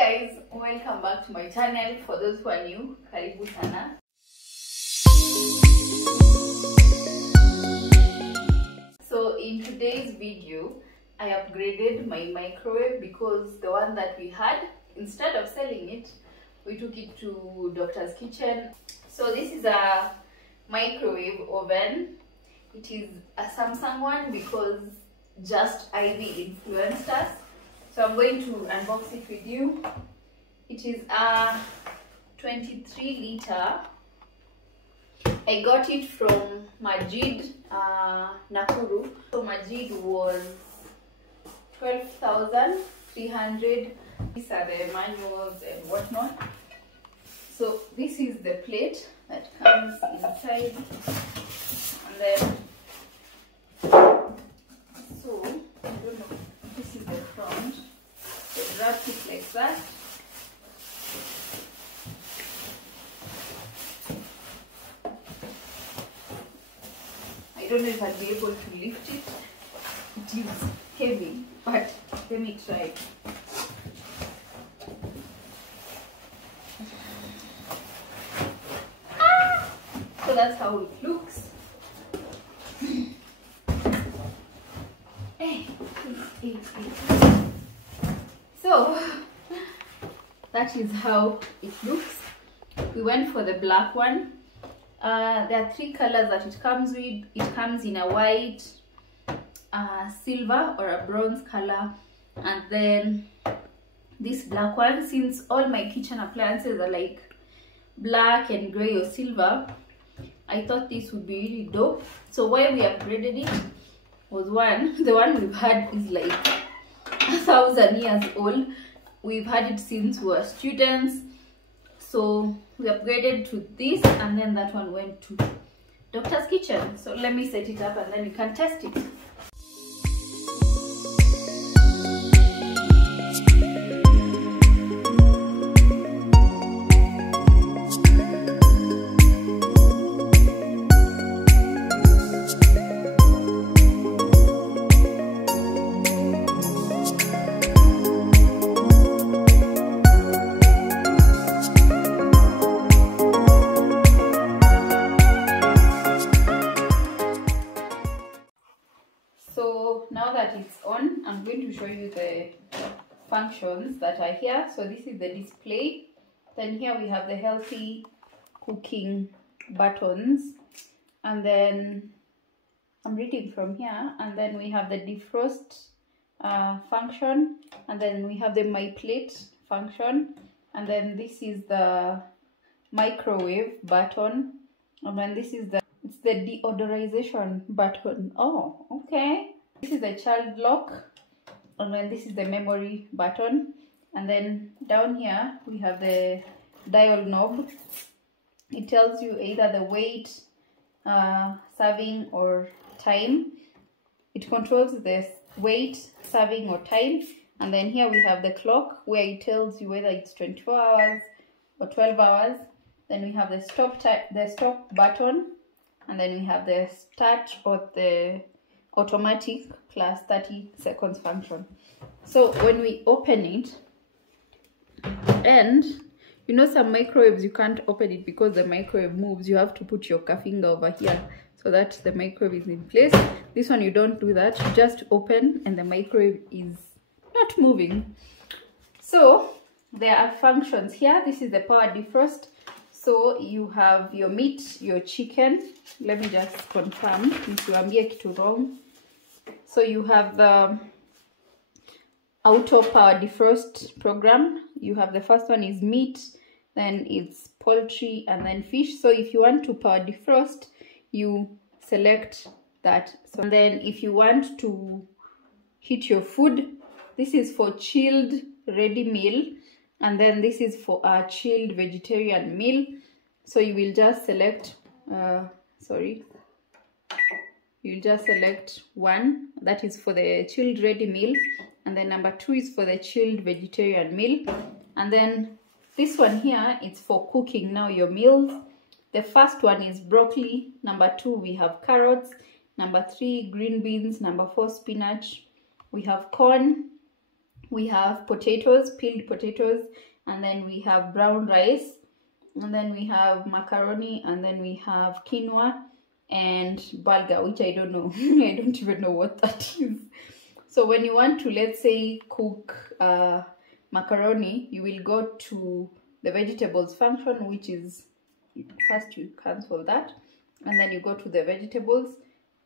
guys, welcome back to my channel. For those who are new, karibu sana. So in today's video, I upgraded my microwave because the one that we had, instead of selling it, we took it to Doctor's Kitchen. So this is a microwave oven. It is a Samsung one because just Ivy influenced us. So I'm going to unbox it with you. It is a 23 liter. I got it from Majid, Nakuru. So Majid was 12,300. These are the manuals and whatnot. So this is the plate that comes inside, and then so I don't know. This is the front. So wrap it like that. I don't know if I'll be able to lift it. It is heavy, but let me try. So that's how it looks. So that is how it looks. We went for the black one. There are three colors that it comes with. It comes in a white, silver or a bronze color, and then this black one. Since all my kitchen appliances are like black and gray or silver, I thought this would be really dope. So why we upgraded it was, one, the one we've had is like 1,000 years old. We've had it since we were students. So we upgraded to this, and then that one went to Doctor's Kitchen. So let me set it up and then you can test it. So now that it's on, I'm going to show you the functions that are here. So this is the display. Then here we have the healthy cooking buttons. And then I'm reading from here. And then we have the defrost function. And then we have the my plate function. And then this is the microwave button. And then this is the deodorization button. Oh, okay. This is the child lock, and then this is the memory button, and then down here we have the dial knob. It tells you either the weight, serving, or time. It controls the weight, serving, or time. And then here we have the clock, where it tells you whether it's 24 hours or 12 hours. Then we have the stop button. And then we have the start or the automatic plus 30 seconds function. So when we open it, and you know some microwaves you can't open it because the microwave moves. You have to put your finger over here so that the microwave is in place. This one you don't do that. You just open and the microwave is not moving. So there are functions here. This is the power defrost. So you have your meat, your chicken. Let me just confirm. Nisiwaambie kitu wrong. So you have the auto power defrost program. You have the first one is meat, then it's poultry, and then fish. So if you want to power defrost, you select that. So then if you want to heat your food, this is for chilled ready meal. And then this is for a chilled vegetarian meal. So you will just select, you'll just select one, that is for the chilled ready meal. And then number 2 is for the chilled vegetarian meal. And then this one here, it's for cooking now your meals. The first one is broccoli. Number 2, we have carrots. Number 3, green beans. Number 4, spinach. We have corn, we have potatoes, peeled potatoes, and then we have brown rice, and then we have macaroni, and then we have quinoa and bulgur, which I don't know. I don't even know what that is. So when you want to, let's say, cook macaroni, you will go to the vegetables function, which is, first you cancel that, and then you go to the vegetables.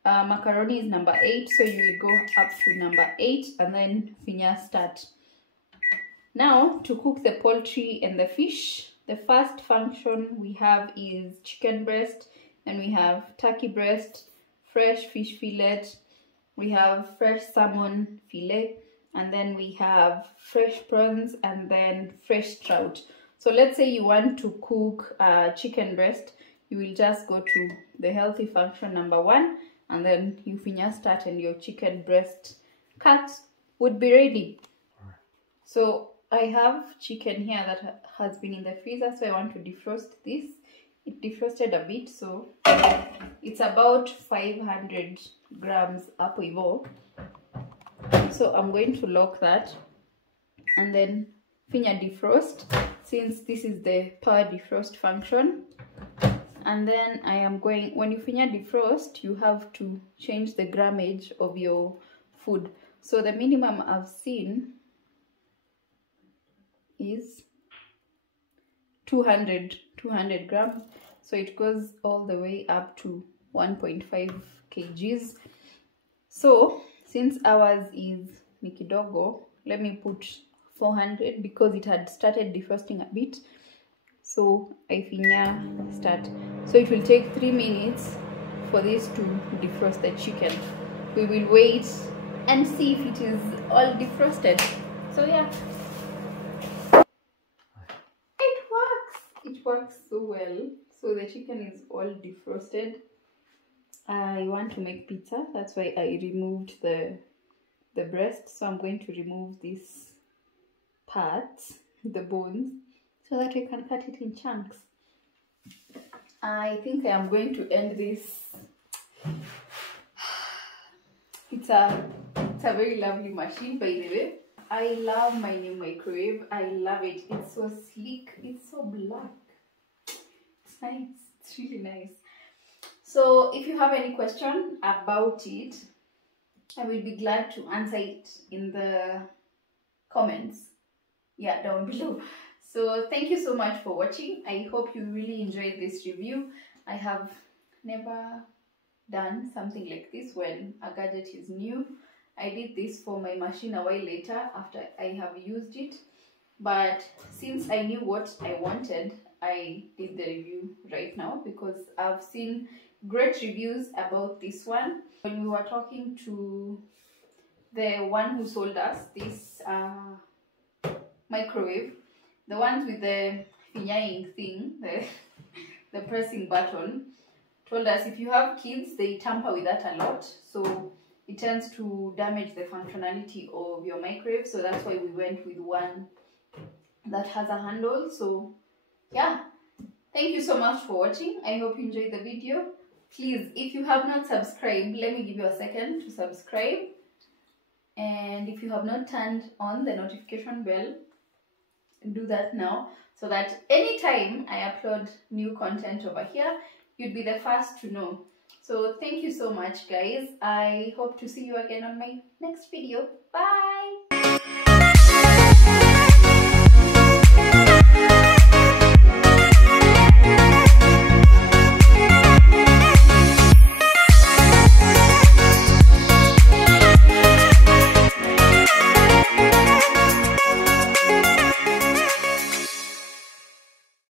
Macaroni is number 8, so you will go up to number 8 and then finya start. Now to cook the poultry and the fish, the first function we have is chicken breast, and we have turkey breast, fresh fish fillet, we have fresh salmon fillet, and then we have fresh prawns, and then fresh trout. So let's say you want to cook chicken breast, you will just go to the healthy function number 1, and then you finya start, and your chicken breast cut would be ready. So I have chicken here that has been in the freezer, so I want to defrost this. It defrosted a bit, so it's about 500 grams up hivyo. So I'm going to lock that and then finya defrost, since this is the power defrost function. And then I am going, when you finya defrost, you have to change the grammage of your food. So the minimum I've seen is 200 grams. So it goes all the way up to 1.5 kgs. So since ours is mikidogo, let me put 400 because it had started defrosting a bit. So I finya start. So it will take 3 minutes for this to defrost the chicken. We will wait and see if it is all defrosted. So yeah, it works so well. So the chicken is all defrosted. I want to make pizza, that's why I removed the breast. So I'm going to remove this part, the bones, so that we can cut it in chunks. I think I am going to end this. It's a very lovely machine, by the way. I love my new microwave. I love it. It's so sleek. It's so black. It's nice. It's really nice. So if you have any question about it, I will be glad to answer it in the comments, yeah, down below. So thank you so much for watching. I hope you really enjoyed this review. I have never done something like this when a gadget is new. I did this for my machine a while later after I have used it, but since I knew what I wanted, I did the review right now because I've seen great reviews about this one. When we were talking to the one who sold us this microwave, the ones with the finyaing thing, the pressing button, told us if you have kids, they tamper with that a lot, so it tends to damage the functionality of your microwave. So that's why we went with one that has a handle. So yeah, thank you so much for watching. I hope you enjoyed the video. Please, if you have not subscribed, let me give you a second to subscribe. And if you have not turned on the notification bell, do that now, so that anytime I upload new content over here, you'd be the first to know. So thank you so much, guys. I hope to see you again on my next video. Bye.